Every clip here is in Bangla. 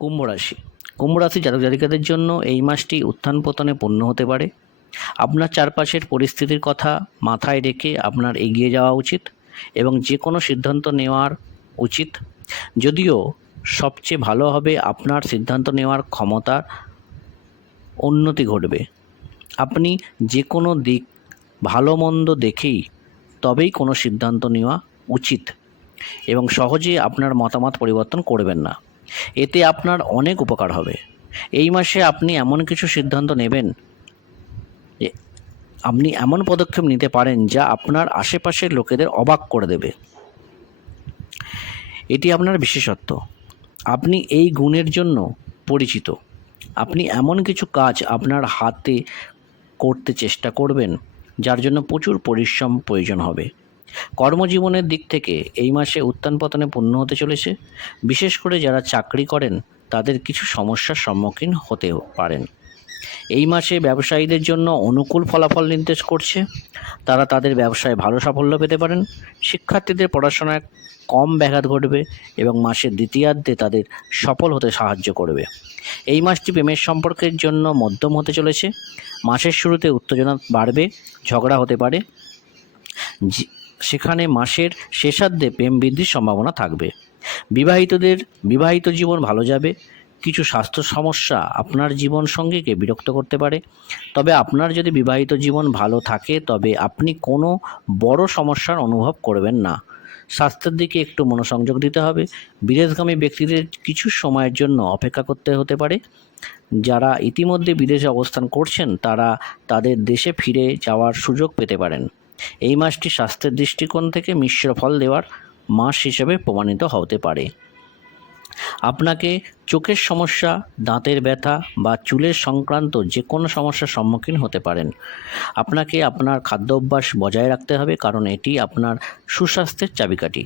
কুম্ভ রাশি। কুম্ভ রাশি জাতক জাতিকাদের জন্য এই মাসটি উত্থান পতনে পূর্ণ হতে পারে। আপনার চারপাশের পরিস্থিতির কথা মাথায় রেখে আপনার এগিয়ে যাওয়া উচিত এবং যে কোনো সিদ্ধান্ত নেওয়ার উচিত। যদিও সবচেয়ে ভালো হবে আপনার সিদ্ধান্ত নেওয়ার ক্ষমতার উন্নতি ঘটবে। আপনি যে কোনো দিক ভালো মন্দ দেখেই তবেই কোনো সিদ্ধান্ত নেওয়া উচিত এবং সহজে আপনার মতামত পরিবর্তন করবেন না। এতে আপনার অনেক উপকার হবে। এই মাসে আপনি এমন কিছু সিদ্ধান্ত নেবেন, আপনি এমন পদক্ষেপ নিতে পারেন যা আপনার আশেপাশের লোকেদের অবাক করে দেবে। এটি আপনার বিশেষত্ব। আপনি এই গুণের জন্য পরিচিত। আপনি এমন কিছু কাজ আপনার হাতে করতে চেষ্টা করবেন যার জন্য প্রচুর পরিশ্রম প্রয়োজন হবে। কর্মজীবনের দিক থেকে এই মাসে উত্থান পতনে পূর্ণ হতে চলেছে। বিশেষ করে যারা চাকরি করেন তাদের কিছু সমস্যার সম্মুখীন হতে পারেন। এই মাসে ব্যবসায়ীদের জন্য অনুকূল ফলাফল নির্দেশ করছে। তারা তাদের ব্যবসায় ভালো সাফল্য পেতে পারেন। শিক্ষার্থীদের পড়াশোনায় কম ব্যাঘাত ঘটবে এবং মাসের দ্বিতীয়ার্ধে তাদের সফল হতে সাহায্য করবে। এই মাসটি প্রেমের সম্পর্কের জন্য মধ্যম হতে চলেছে। মাসের শুরুতে উত্তেজনা বাড়বে, ঝগড়া হতে পারে, সেখানে মাসের শেষার্ধে প্রেম বৃদ্ধির সম্ভাবনা থাকবে। বিবাহিতদের বিবাহিত জীবন ভালো যাবে। কিছু স্বাস্থ্য সমস্যা আপনার জীবন সঙ্গীকে বিরক্ত করতে পারে, তবে আপনার যদি বিবাহিত জীবন ভালো থাকে তবে আপনি কোনো বড় সমস্যার অনুভব করবেন না। স্বাস্থ্যের দিকে একটু মনোসংযোগ দিতে হবে। বিদেশগামী ব্যক্তিদের কিছু সময়ের জন্য অপেক্ষা করতে হতে পারে। যারা ইতিমধ্যে বিদেশে অবস্থান করছেন তারা তাদের দেশে ফিরে যাওয়ার সুযোগ পেতে পারেন। এই মাসটি স্বাস্থ্যের দৃষ্টিকোণ থেকে মিশ্র ফল দেওয়ার মাস হিসেবে প্রমাণিত হতে পারে। আপনাকে চোখের সমস্যা, দাঁতের ব্যথা বা চুলের সংক্রান্ত যে কোনো সমস্যার সম্মুখীন হতে পারেন। আপনাকে আপনার খাদ্য অভ্যাস বজায় রাখতে হবে, কারণ এটি আপনার সুস্বাস্থ্যের চাবিকাঠি।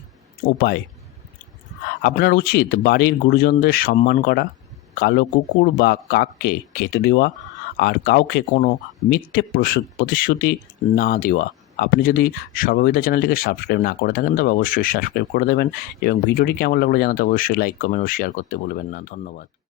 উপায়: আপনার উচিত বাড়ির গুরুজনদের সম্মান করা, কালো কুকুর বা কাককে খেতে দেওয়া আর কাউকে কোনো মিথ্যে প্রতিশ্রুতি না দেওয়া। আপনি যদি সর্ববিদ্যা চ্যানেলটিকে সাবস্ক্রাইব না করে থাকেন তবে অবশ্যই সাবস্ক্রাইব করে দেবেন এবং ভিডিওটি কেমন লাগলো জানাতে অবশ্যই লাইক, কমেন্ট ও শেয়ার করতে ভুলবেন না। ধন্যবাদ।